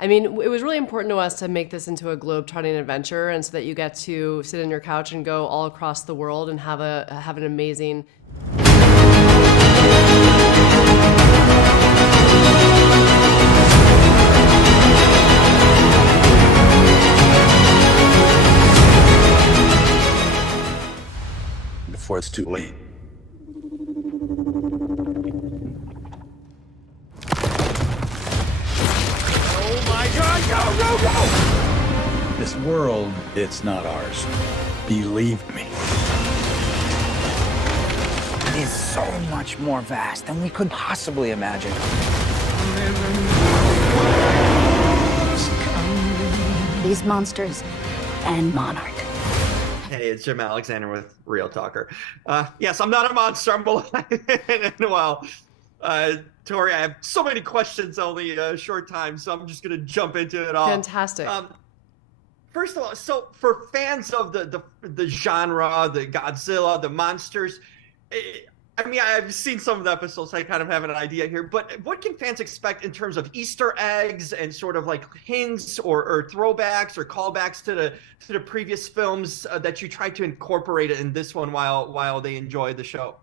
I mean, it was really important to us to make this into a globe-trotting adventure, and so that you get to sit on your couch and go all across the world and have an amazing. Before it's too late. Oh my God, go! This world, it's not ours. Believe me. It is so much more vast than we could possibly imagine. These monsters and Monarch. Hey, it's Jim Alexander with Real Talker. Yes, I'm not a monster. I'm alive. Well, Tori, I have so many questions, only a short time, so I'm just going to jump into it all. Fantastic. First of all, so for fans of the genre, the Godzilla, the monsters, I mean, I've seen some of the episodes, so I kind of have an idea here, but what can fans expect in terms of Easter eggs and sort of like hints or throwbacks or callbacks to the previous films that you tried to incorporate in this one while they enjoy the show?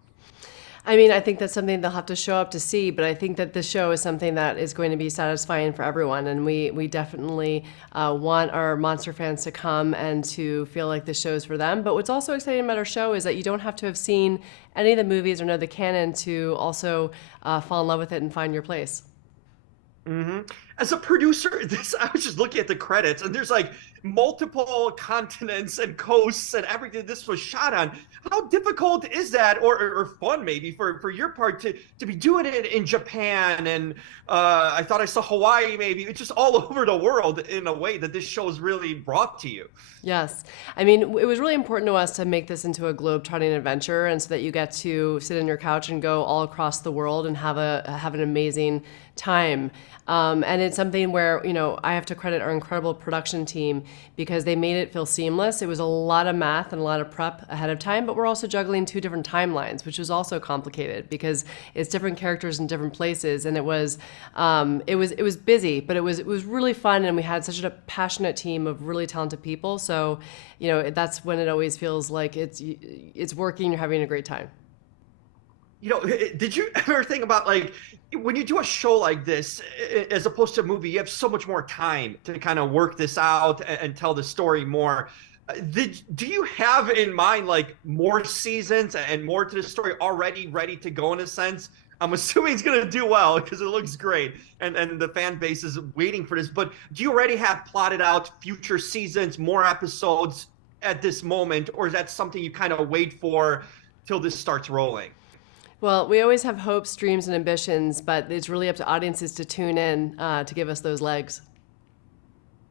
I mean, I think that's something they'll have to show up to see, but I think that the show is something that is going to be satisfying for everyone, and we definitely want our monster fans to come and to feel like the show's for them. But what's also exciting about our show is that you don't have to have seen any of the movies or know the canon to also fall in love with it and find your place. Mm-hmm. As a producer, I was just looking at the credits, and there's like multiple continents and coasts and everything this was shot on. How difficult is that, or fun maybe for your part to be doing it in Japan? And I thought I saw Hawaii, maybe. It's just all over the world in a way that this show is really brought to you. Yes. I mean, it was really important to us to make this into a globe-trotting adventure, and so that you get to sit on your couch and go all across the world and have an amazing time. And it's something where, I have to credit our incredible production team because they made it feel seamless. It was a lot of math and a lot of prep ahead of time, but we're also juggling two different timelines, which was also complicated because it's different characters in different places. And it was busy, but it was really fun. And we had such a passionate team of really talented people. So, that's when it always feels like it's working. You're having a great time. Did you ever think about, like, when you do a show like this, as opposed to a movie, you have so much more time to kind of work this out and tell the story more. Do you have in mind, like, more seasons and more to the story already ready to go in a sense? I'm assuming it's going to do well because it looks great and the fan base is waiting for this. But do you already have plotted out future seasons, more episodes at this moment? Or is that something you kind of wait for till this starts rolling? Well, we always have hopes, dreams, and ambitions, but it's really up to audiences to tune in to give us those legs.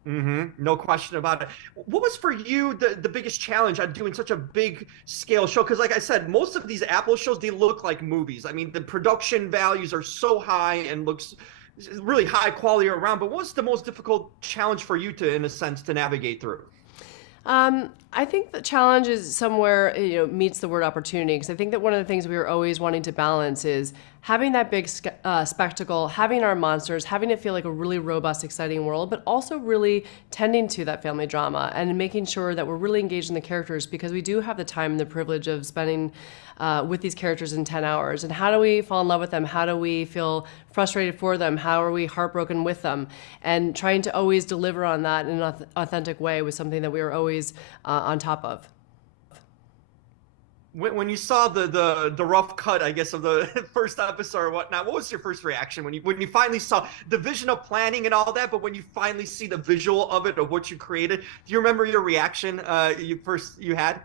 Mm-hmm. No question about it. What was for you the biggest challenge on doing such a big scale show? Because like I said, most of these Apple shows, they look like movies. I mean, the production values are so high and looks really high quality around. But what's the most difficult challenge for you to, in a sense, to navigate through? I think the challenge is somewhere, meets the word opportunity, because I think that one of the things we were always wanting to balance is having that big spectacle, having our monsters, having it feel like a really robust, exciting world, but also really tending to that family drama and making sure that we're really engaged in the characters, because we do have the time and the privilege of spending with these characters in 10 hours. And how do we fall in love with them? How do we feel frustrated for them? How are we heartbroken with them? And trying to always deliver on that in an authentic way was something that we were always on top of. When you saw the rough cut, I guess, of the first episode or whatnot, what was your first reaction when you finally saw the vision of planning and all that, but when you finally see the visual of it, of what you created? Do you remember your reaction you had?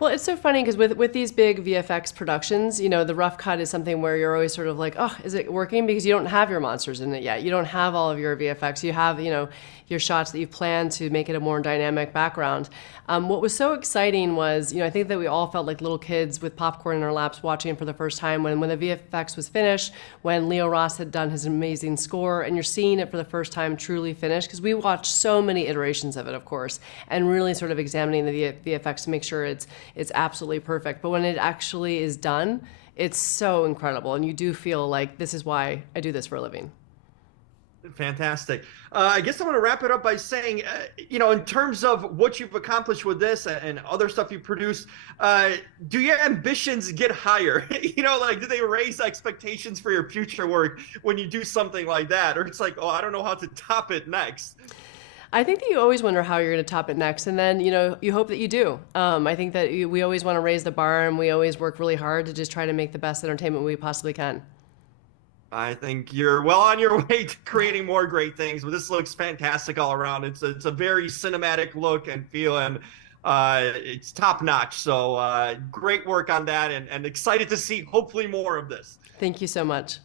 Well, it's so funny because with these big VFX productions, the rough cut is something where you're always sort of like, oh, is it working? Because you don't have your monsters in it yet. You don't have all of your VFX. You have, your shots that you've planned to make it a more dynamic background. What was so exciting was, I think that we all felt like little kids with popcorn in our laps watching it for the first time when the VFX was finished, when Leo Ross had done his amazing score, and you're seeing it for the first time truly finished, because we watched so many iterations of it, of course, and really sort of examining the VFX to make sure it's absolutely perfect. But when it actually is done, it's so incredible, and you do feel like this is why I do this for a living. Fantastic. I guess I want to wrap it up by saying, in terms of what you've accomplished with this and other stuff you produced, do your ambitions get higher? Like, do they raise expectations for your future work when you do something like that? Or it's like, oh, I don't know how to top it next. I think that you always wonder how you're going to top it next, and then you hope that you do. I think that we always want to raise the bar, and we always work really hard to just try to make the best entertainment we possibly can. I think you're well on your way to creating more great things, but this looks fantastic all around. It's a very cinematic look and feel, and it's top notch. So great work on that, and excited to see hopefully more of this. Thank you so much.